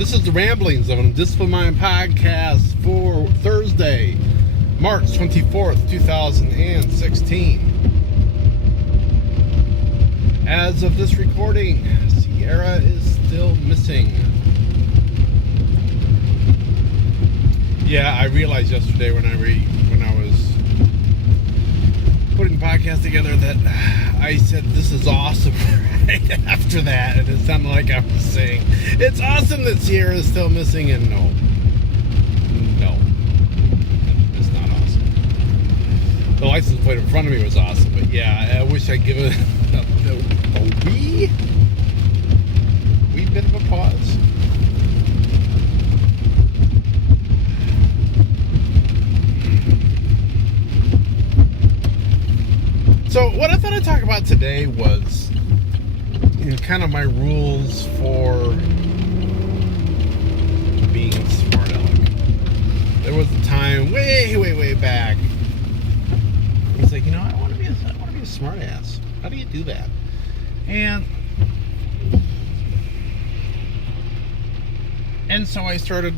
This is the Ramblings of an Disciplined Mind podcast for Thursday, March 24th, 2016. As of this recording, Sierra is still missing. Yeah, I realized yesterday when I was putting the podcast together that I said this is awesome right after that, and it sounded like I was saying it's awesome that Sierra is still missing, and no, it's not awesome. The license plate in front of me was awesome, but yeah, I wish I'd give it a wee bit of a pause. So what I thought I'd talk about today was, kind of my rules for being Smart-Aleck. There was a time way back. It's like, I want to be a smart-ass. How do you do that? And so I started,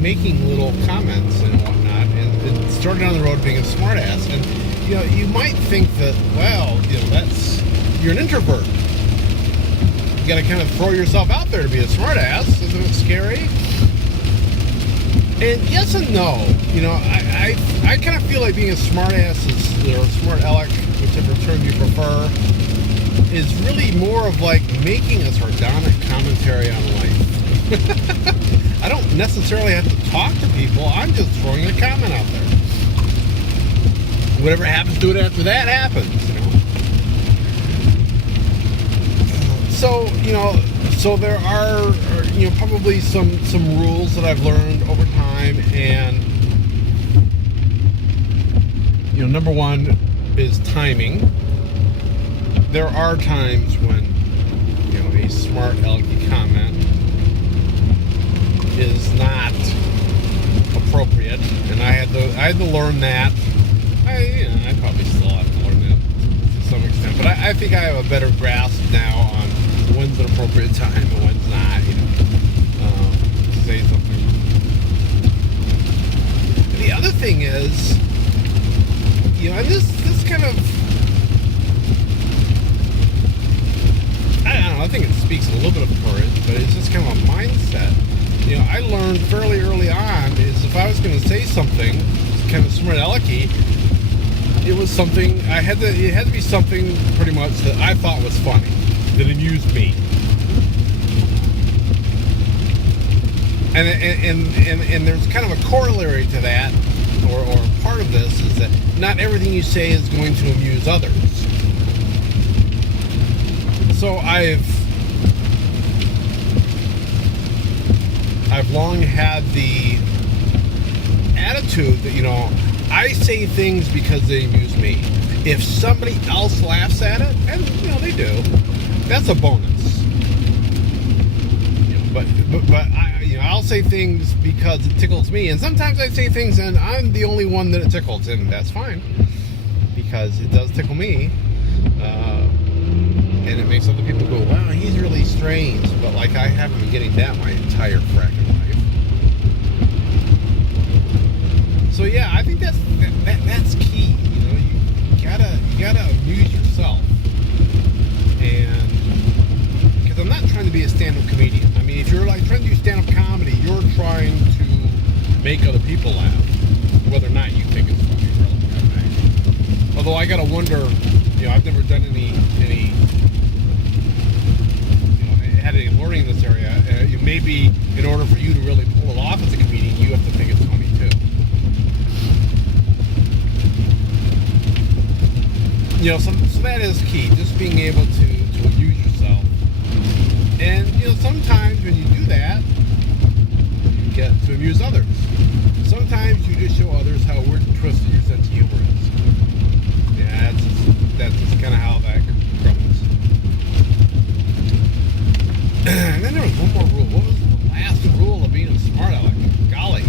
making little comments and whatnot, and it started on the road being a smartass. And you might think that, you're an introvert. You got to kind of throw yourself out there to be a smartass. Isn't it scary? And yes and no. I kind of feel like being a smartass or Smart-Aleck, whichever term you prefer, is really more of like making a sardonic commentary on life. I don't necessarily have to talk to people. I'm just throwing a comment out there. Whatever happens to it after that happens, So there are, probably some rules that I've learned over time, and number one is timing. There are times when a Smart-Aleck comment is not appropriate, and I had to learn that. I probably still have to learn that to some extent, but I think I have a better grasp now on when's an appropriate time and when's not, to say something. And the other thing is, and this kind of, I don't know, I think it speaks a little bit of courage, but it's just kind of a mindset. I learned fairly early on is if I was going to say something kind of Smart-Alecky, it had to be something pretty much that I thought was funny, that amused me. And there's kind of a corollary to that, or part of this is that not everything you say is going to amuse others. So I've long had the attitude that, I say things because they amuse me. If somebody else laughs at it, and they do, that's a bonus. But I'll say things because it tickles me, and sometimes I say things and I'm the only one that it tickles, and that's fine because it does tickle me. And it makes other people go, wow, he's really strange. But I haven't been getting that my entire fracking life. So yeah, I think that's key. You gotta amuse yourself. And because I'm not trying to be a stand-up comedian. I mean, if you're trying to do stand-up comedy, you're trying to make other people laugh, whether or not you think it's funny. Although I gotta wonder, I've never done any had any learning in this area. Maybe in order for you to really pull it off as a comedian, you have to think it's funny too. So that is key, just being able to amuse yourself. And sometimes when you do that, you get to amuse others. Sometimes you just show others how weird and twisted your sense of humor is. Yeah, that's just kind of how that goes. And then there was one more rule. What was the last rule of being a Smart-Aleck? Golly.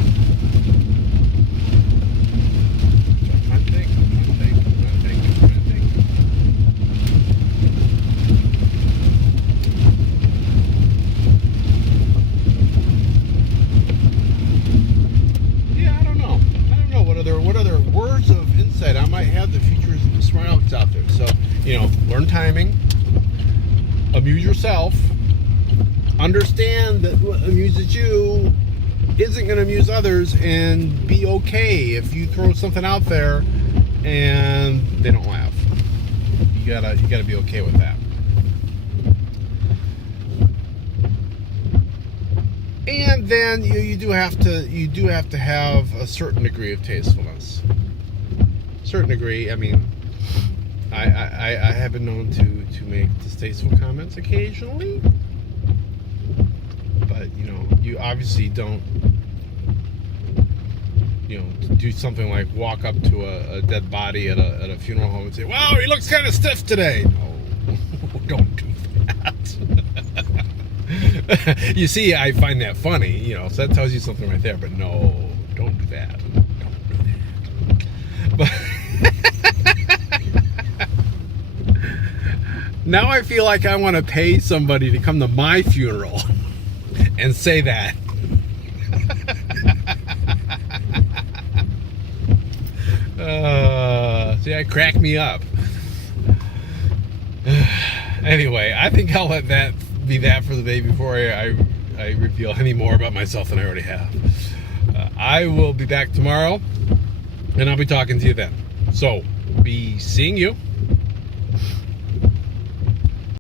I'm trying to think. smart alecks out there. So, learn timing, amuse yourself, understand that what amuses you isn't going to amuse others, and be okay if you throw something out there and they don't laugh. You gotta be okay with that. And then you do have to have a certain degree of tastefulness. Certain degree. I mean, I have been known to make distasteful comments occasionally, but you obviously don't do something like walk up to a dead body at a funeral home and say, "Wow, he looks kind of stiff today." No, don't do that. You see, I find that funny, so that tells you something right there. But no, don't do that. Don't do that. But now I feel like I want to pay somebody to come to my funeral and say that. See, that cracked me up. Anyway, I think I'll let that be that for the day before I reveal any more about myself than I already have. I will be back tomorrow, and I'll be talking to you then. So, be seeing you.